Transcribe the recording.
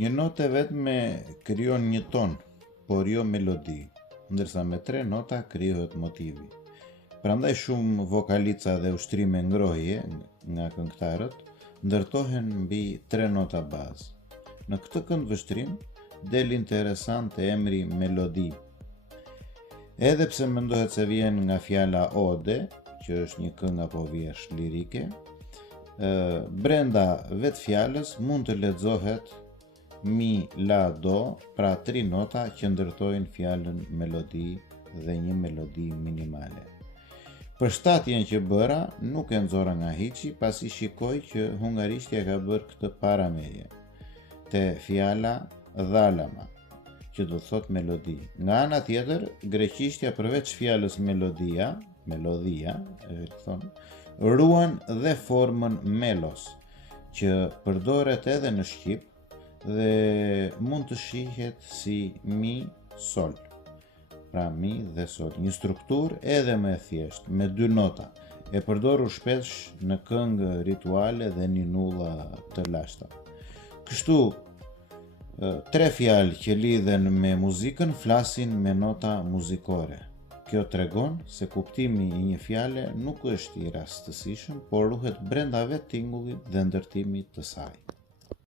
Një notë vetme krijon një ton, por jo melodi, ndërsa me 3 nota krijohet motivi. Prandaj shumë vokalica dhe ushtrime ngrohje nga këngëtarët ndërtohen mbi 3 nota bazë. Në këtë këndvështrim del interesant emri melodi. Edhe pse mendohet se vjen nga fjala ode, që është një këngë apo vjersh lirike, brenda vetë fjalës mund të lexohet mi, la, do, pra 3 nota që ndërtojnë fjalën melodi dhe një melodi minimale. Përshtatjen që bëra nuk e nxora nga hiçi, pasi shikoj që hungarishtja ka bërë këtë para meje, te fjala dhalama, që do thot melodi. Nga ana tjetër, greqishtja përveç fjalës melodia, ruan dhe formën melos, që përdoret edhe në shqip dhe mund të shihet si mi, sol. Pra mi dhe sol, një strukturë edhe më e thjeshtë, me 2 nota, e përdorur shpesh në këngë rituale dhe ninulla të lashta. Kështu, 3 fjalë që lidhen me muzikën flasin me nota muzikore. Kjo tregon se kuptimi i një fjale nuk është i rastësishëm, por ruhet brenda vetë tingullit dhe ndërtimit të saj.